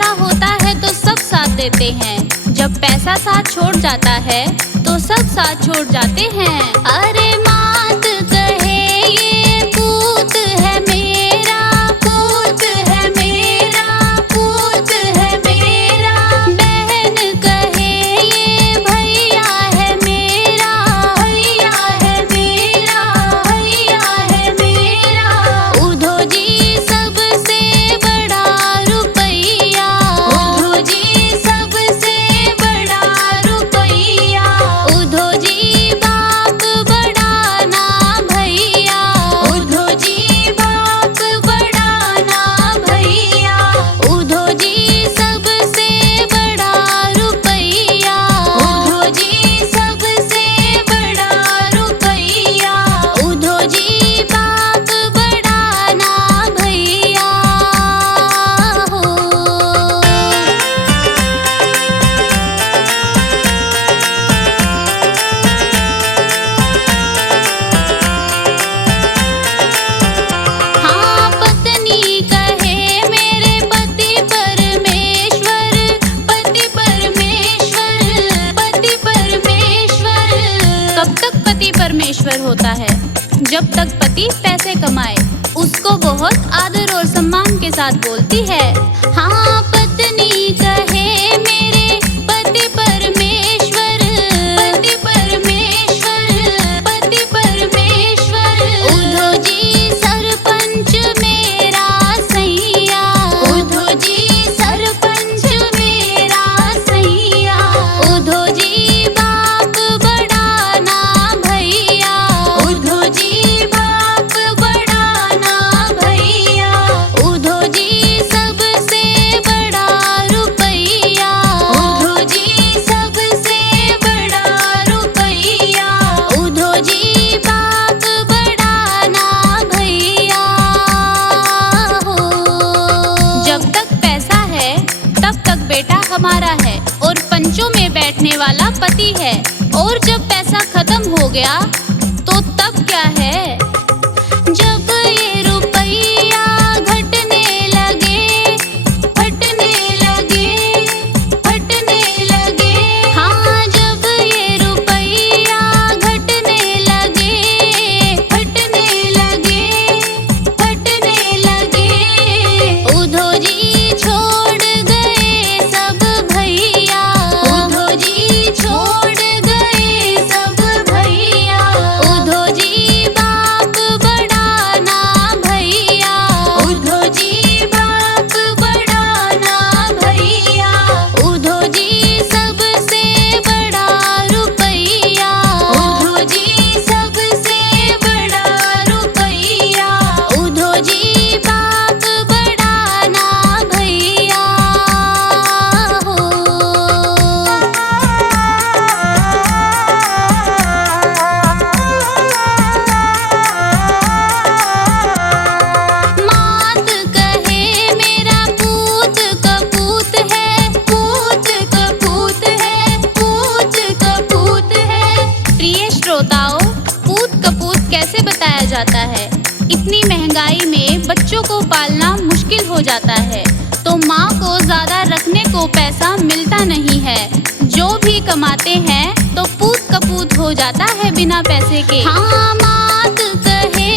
पैसा होता है तो सब साथ देते हैं, जब पैसा साथ छोड़ जाता है तो सब साथ छोड़ जाते हैं। अरे मात कहे ये पूत है मेरा, पूत है मेरा, पूत है मेरा। बहन कहे ये भैया है मेरा, भैया है मेरा, भैया है मेरा। उधो जी सबसे बड़ा रुपैया, उधो जी सबसे बड़ा रुपैया। उधो जी बाप बड़ा ना भैया, उधो जी बाप बड़ा ना भैया। उधो जी सबसे बड़ा रुपैया, उधो जी सबसे बड़ा रुपैया। उधो जी बाप बड़ा ना भैया हो। हाँ, पत्नी कहे मेरे पति परमेश्वर, पति परमेश्वर, पति परमेश्वर। कब तक पति परमेश्वर होता है? जब तक पति पैसे कमाए, उसको बहुत आदर और सम्मान के साथ बोलती है। हाँ, पत्नी कहे मेरे पति परमेश्वर, पति परमेश्वर, पति परमेश्वर। उधो जी सरपंच मेरा सैया, उधो जी सरपंच मेरा सैया। उधो जी बाप बड़ा ना भैया, उधो जी बाप बड़ा ना भैया। उधो जी सबसे बड़ा रुपैया, उधो जी सबसे बड़ा रुपैया। उधो जी बाप बड़ा ना भैया हो। जब तक पैसा है तब तक बेटा हमारा है और पंचों में बैठने वाला पति है, और जब पैसा खत्म हो गया तो तब क्या है? जब ये रुपैया घटने लगे, फटने लगे, फटने लगे। हाँ, जब ये रुपैया घटने लगे, फटने लगे, फटने लगे। उधो जी छोड़ गए सब भैया, उधो जी छोड़ गए सब भैया। उधो जी बाप बड़ा ना भैया, उधो जी बाप बड़ा ना भैया। उधो जी सबसे बड़ा रुपैया, उधो जी सबसे बड़ा रुपैया। उधो जी बाप बड़ा ना भैया हो। मात कहे मेरा पूत कपूत है, पूत कपूत है, पूत कपूत है। प्रिय श्रोताओ, पूत कपूत कैसे बताया जाता है? इतनी महंगाई में बच्चों को पालना मुश्किल हो जाता है, तो माँ को ज्यादा रखने को पैसा मिलता नहीं है। जो भी कमाते हैं तो पूत कपूत हो जाता है बिना पैसे के। हाँ, मात कहे